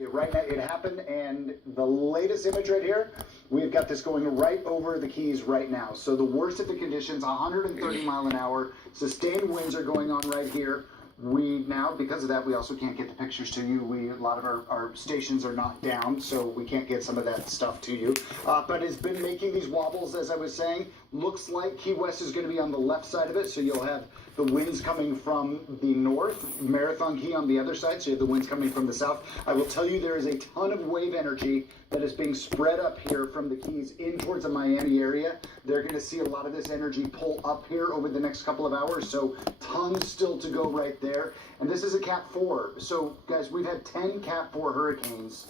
Right now, it happened, and the latest image right here, we've got this going right over the Keys right now. So the worst of the conditions, 130 mile an hour, sustained winds are going on right here. We now, because of that, we also can't get the pictures to you. A lot of our stations are not down, so we can't get some of that stuff to you. But it's been making these wobbles, as I was saying. Looks like Key West is going to be on the left side of it, so you'll have the winds coming from the north, Marathon Key on the other side, so you have the winds coming from the south. I will tell you there is a ton of wave energy that is being spread up here from the Keys in towards the Miami area. They're going to see a lot of this energy pull up here over the next couple of hours, so tons still to go right there. And this is a Cat 4. So, guys, we've had 10 Cat 4 hurricanes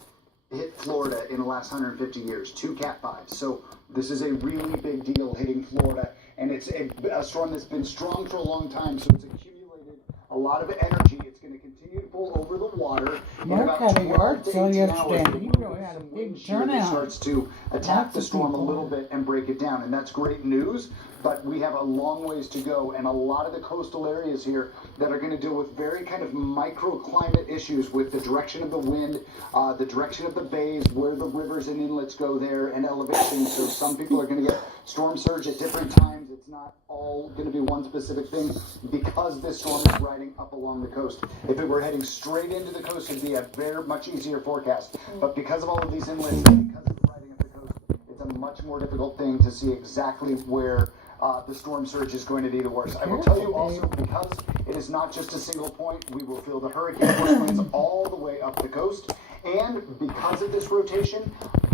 hit Florida in the last 150 years, 2 Cat 5s. So this is a really big deal hitting Florida, and it's a storm that's been strong for a long time, so it's accumulated a lot of energy. It's going to continue to pull over the water. Mark had a yard sale yesterday. He really had a big turnout. It starts to attack the storm a little bit and break it down, and that's great news. But we have a long ways to go, and a lot of the coastal areas here that are going to deal with very kind of microclimate issues with the direction of the wind, the direction of the bays, where the rivers and inlets go there, and elevation. So some people are going to get storm surge at different times. It's not all going to be one specific thing because this storm is riding up along the coast. If it were heading straight into the coast, it'd be a very much easier forecast. But because of all of these inlets, and because it's riding up the coast, it's a much more difficult thing to see exactly where the storm surge is going to be the worst. I will tell you also, because it is not just a single point, we will feel the hurricane force winds all the way up the coast. And because of this rotation,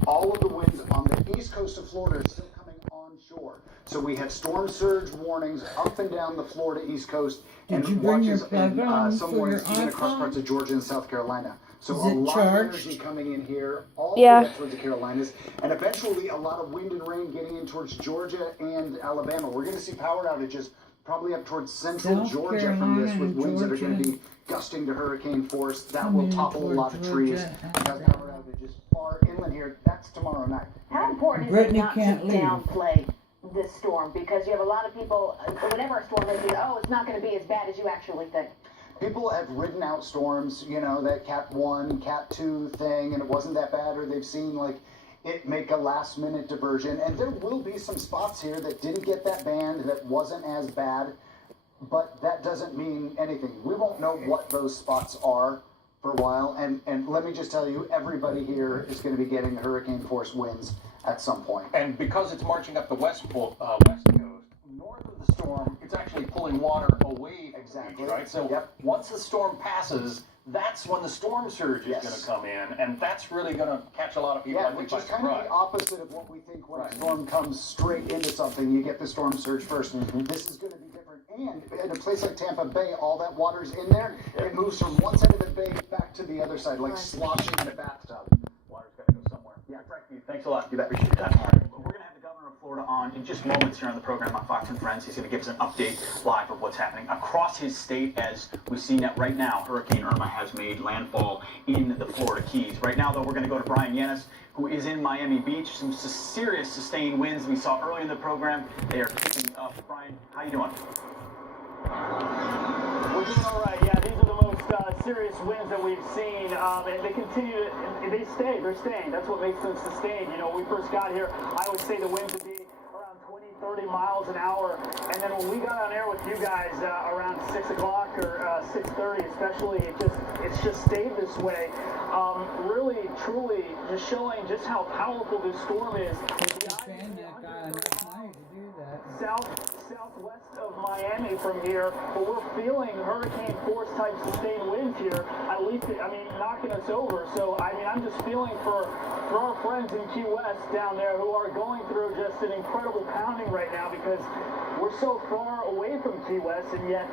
all of the winds on the east coast of Florida are still coming onshore. So we have storm surge warnings up and down the Florida east coast, and watches and some warnings even across parts of Georgia and South Carolina. So a lot of energy coming in here, all the way towards the Carolinas, and eventually a lot of wind and rain getting in towards Georgia and Alabama. We're going to see power outages probably up towards central Georgia from this, with winds that are going to be gusting to hurricane force. That will topple a lot of trees. Have power outages far inland here. That's tomorrow night. How important is it not to downplay this storm? Because you have a lot of people, whenever a storm is, oh, it's not going to be as bad as you actually think. People have ridden out storms, you know, that Cat 1, Cat 2 thing, and it wasn't that bad, or they've seen, like, it make a last-minute diversion. And there will be some spots here that didn't get that banned, that wasn't as bad, but that doesn't mean anything. We won't know what those spots are for a while, and let me just tell you, everybody here is going to be getting hurricane-force winds at some point. And because it's marching up the west coast, north of the storm, it's actually pulling water away from the beach, right? So once the storm passes, that's when the storm surge is going to come in, and that's really going to catch a lot of people. Yeah, which is kind of the opposite of what we think when a storm comes straight into something. You get the storm surge first. This is going to be different. And in a place like Tampa Bay, all that water's in there. It moves from one side of the bay back to the other side, like sloshing in a bathtub. Water's got to go somewhere. Yeah, Frank, thanks a lot. you bet. Appreciate that. All right. We're going to have the governor of Florida on in just moments here on the program on Fox and Friends. He's going to give us an update live of what's happening across his state. As we see that right now, Hurricane Irma has made landfall in the Florida Keys. Right now, though, we're going to go to Brian Yanis, who is in Miami Beach. Some serious sustained winds we saw earlier in the program. They are picking up. Brian, how you doing? We're doing all right. Yeah, these are the most serious winds that we've seen, and they continue to, they're staying. That's what makes them sustained. You know, when we first got here, I would say the winds would be around 20, 30 miles an hour, and then when we got on air with you guys around 6 o'clock or 6:30 especially, it's just stayed this way. Really, truly, just showing just how powerful this storm is. Southwest of Miami from here, but we're feeling hurricane force type sustained winds here, at least, knocking us over. So, I'm just feeling for our friends in Key West down there who are going through just an incredible pounding right now, because we're so far away from Key West and yet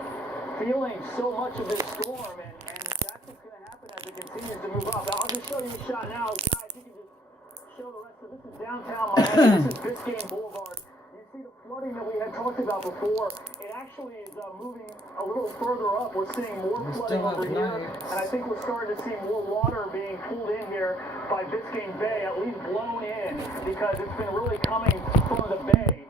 feeling so much of this storm, and that's what's going to happen as it continues to move up. I'll just show you a shot now. Guys, you can just show the rest of this. Is downtown Miami. This is Biscayne Boulevard. See the flooding that we had talked about before. It actually is moving a little further up. We're seeing more flooding over here, and I think we're starting to see more water being pulled in here by Biscayne Bay, at least blown in, because it's been really coming from the bay.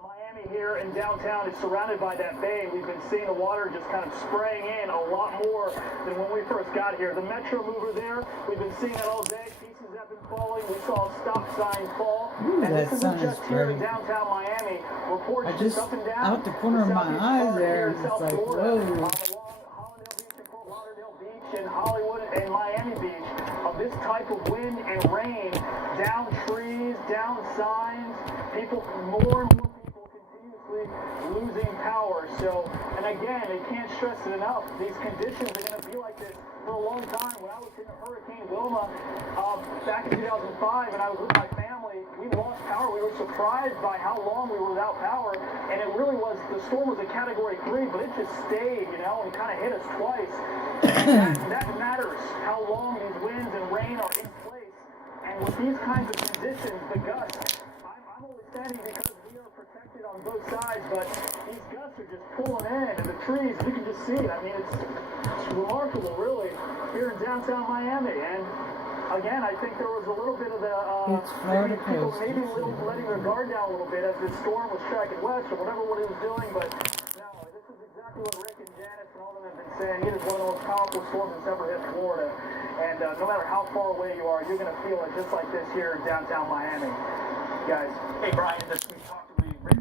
Miami here and downtown is surrounded by that bay. We've been seeing the water just kind of spraying in a lot more than when we first got here. The Metro mover there, we've been seeing that all day. Pieces have been falling. We saw stop signs fall. Ooh, And this that isn't sun is just here in pretty. downtown Miami. Reports I just, up and down. out the corner of my eye there, it's like, whoa. Along Hollandale Beach and Fort Lauderdale Beach and Hollywood and Miami Beach, of this type of wind and rain, down trees, down signs, more and more people continuously losing power. So, and again, they can't stress it enough. These conditions are going to be like this for a long time. When I was in Hurricane Wilma back in 2005, and I was with my family, we lost power. We were surprised by how long we were without power, and it really was, the storm was a Category 3, but it just stayed, and kind of hit us twice. That matters, how long these winds and rain are in place. And with these kinds of conditions, the gusts, I'm only standing because we are protected on both sides, but these gusts are just pulling in, and the trees, you can just see it. I mean, it's remarkable, really, here in downtown Miami. And again, I think there was a little bit of the maybe letting their guard down a little bit as the storm was tracking west or whatever what it was doing. But no, this is exactly what Rick and Janice and all of them have been saying. It is one of the most powerful storms that's ever hit Florida. And no matter how far away you are, you're going to feel it just like this here in downtown Miami. Guys. Hey, Brian, Rick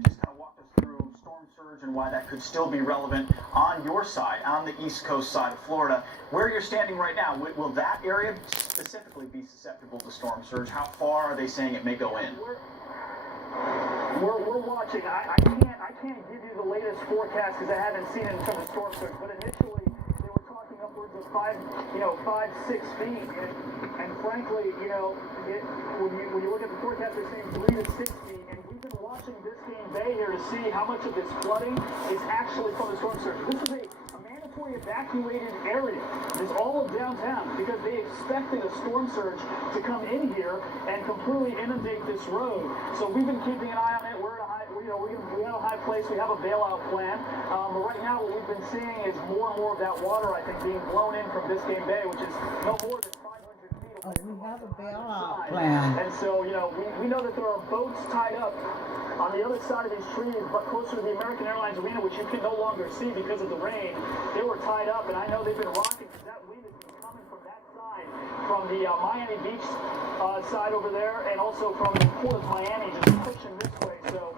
just kind of walked us through storm surge and why that could still be relevant on your side, on the East Coast side of Florida. Where you're standing right now, will that area specifically be susceptible to storm surge? How far are they saying it may go in? We're watching. I can't give you the latest forecast because I haven't seen it in terms of storm surge, but initially they were talking upwards of 5-6 feet, and frankly, when you look at the forecast, they're saying 3 to 6 feet, and we've been watching Biscayne Bay here to see how much of this flooding is actually from the storm surge. This is a mandatory evacuated area. It's all of downtown because they expected a storm surge to come in here and completely inundate this road. So we've been keeping an eye on it. We're at a high, we have a high place. We have a bailout plan. But right now, what we've been seeing is more and more of that water, I think, being blown in from Biscayne Bay, which is no more than 500 feet away. Oh, we have a bailout plan. And so, we know that there are boats tied up on the other side of these trees, but closer to the American Airlines Arena, which you can no longer see because of the rain. They were tied up, and I know they've been rocking because that wind has been coming from that side, from the Miami Beach side over there, and also from the Port of Miami, just pushing this way. So,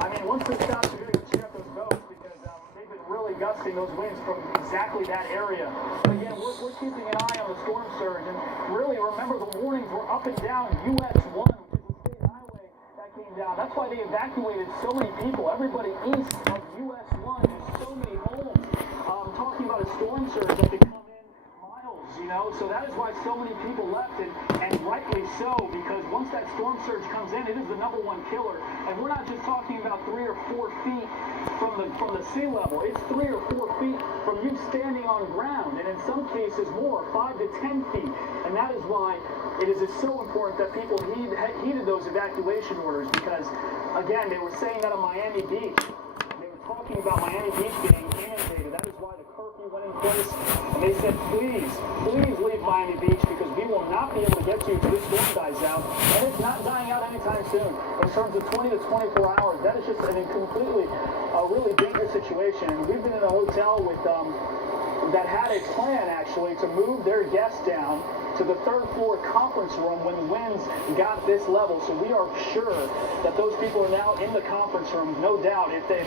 I mean, once this stops, you're going to check those boats because they've been really gusting those winds from exactly that area. But again, we're keeping an eye on the storm surge, and really remember the warnings were up and down US 1, which is the state highway that came down. That's why they evacuated so many people. Everybody east of US 1, there's so many homes. Talking about a storm surge that could come in miles, so that is why so many people left, and rightly so, because once that storm surge comes in, it is the #1 killer. And we're not just talking about 3 or 4 feet from the sea level. It's 3 or 4 feet from you standing on ground, and in some cases more, 5 to 10 feet. And that is why it is so important that people heeded those evacuation orders, because again, they were saying that on Miami Beach. They were talking about Miami Beach being inundated. That is why the curfew went in place, and they said, please leave Miami Beach because we will not be able to get to you until this storm dies out. And it's not dying out anytime soon. In terms of 20 to 24 hours, that is just a really dangerous situation. And we've been in a hotel with that had a plan actually to move their guests down to the 3rd floor conference room when the winds got this level. So we are sure that those people are now in the conference room, no doubt, if they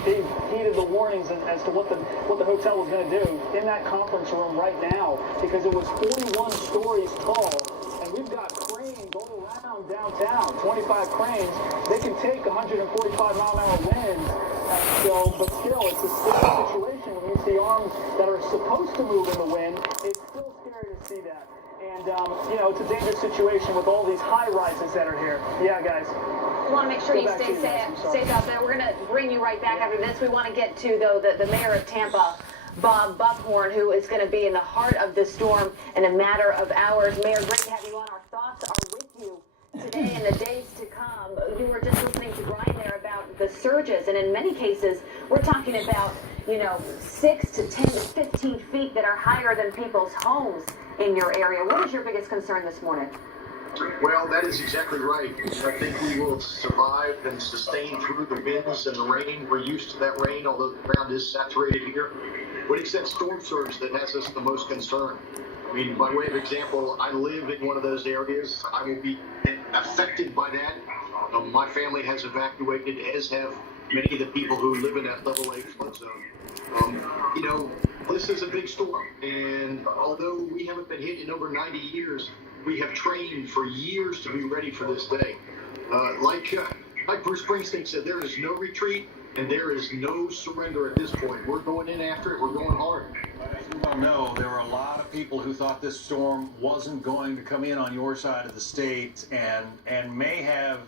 heeded the warnings as to what the hotel was going to do in that conference room right now, because it was 41 stories tall, and we've got cranes all around downtown, 25 cranes. They can take 145-mile-an-hour winds. But still, it's a scary situation when you see arms that are supposed to move in the wind. It's still scary to see that. And, it's a dangerous situation with all these high rises that are here. Yeah, guys. We want to make sure you stay safe out there. We're going to bring you right back after this. We want to get to, though, the mayor of Tampa, Bob Buckhorn, who is going to be in the heart of the storm in a matter of hours. Mayor, great to have you on. Our thoughts are with you today and the days to come. You were just listening to Brian there about the surges, and in many cases, we're talking about, 6 to 10 to 15 feet that are higher than people's homes in your area. What is your biggest concern this morning? Well, that is exactly right. I think we will survive and sustain through the winds and the rain. We're used to that rain, although the ground is saturated here. But it's that storm surge that has us the most concerned. I mean, by way of example, I live in one of those areas. I will be affected by that. My family has evacuated, as have many of the people who live in that level 8 flood zone. You know, this is a big storm, and although we haven't been hit in over 90 years, we have trained for years to be ready for this day. Like Bruce Springsteen said, there is no retreat and there is no surrender at this point. We're going in after it. We're going hard. As you well know, there were a lot of people who thought this storm wasn't going to come in on your side of the state and may have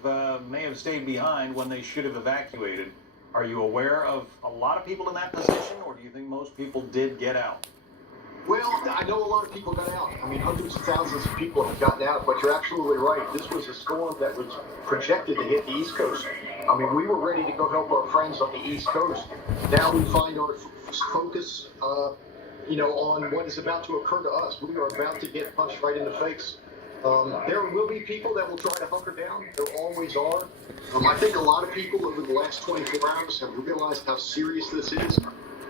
stayed behind when they should have evacuated. Are you aware of a lot of people in that position, or do you think most people did get out? Well, I know a lot of people got out. I mean, hundreds of thousands of people have gotten out, but you're absolutely right. This was a storm that was projected to hit the East Coast. I mean, we were ready to go help our friends on the East Coast. Now we find our focus, on what is about to occur to us. We are about to get punched right in the face. There will be people that will try to hunker down. There always are. I think a lot of people over the last 24 hours have realized how serious this is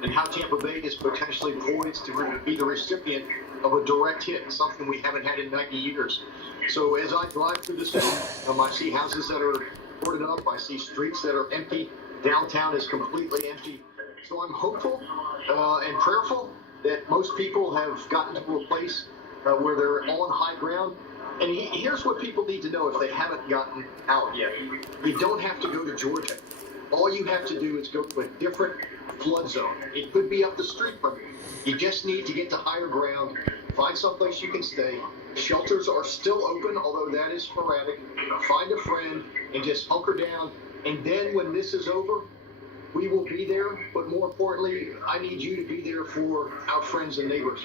and how Tampa Bay is potentially poised to be the recipient of a direct hit, something we haven't had in 90 years. So as I drive through the city, I see houses that are boarded up. I see streets that are empty. Downtown is completely empty. So I'm hopeful and prayerful that most people have gotten to a place where they're on high ground. And here's what people need to know if they haven't gotten out yet. You don't have to go to Georgia. All you have to do is go to a different flood zone. It could be up the street from you. You just need to get to higher ground, find someplace you can stay. Shelters are still open, although that is sporadic. Find a friend and just hunker down. And then when this is over, we will be there. But more importantly, I need you to be there for our friends and neighbors.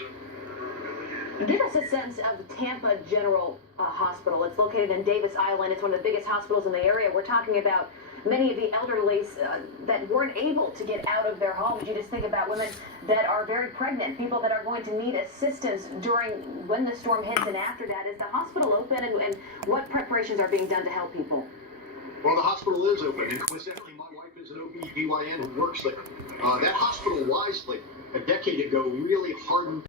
Give us a sense of Tampa General Hospital. It's located in Davis Island. It's one of the biggest hospitals in the area. We're talking about many of the elderly that weren't able to get out of their homes. You just think about women that are very pregnant, people that are going to need assistance during when the storm hits and after that. Is the hospital open, and what preparations are being done to help people? Well, the hospital is open, and coincidentally, my wife is an OB/GYN who works there. That hospital wisely, a decade ago, really hardened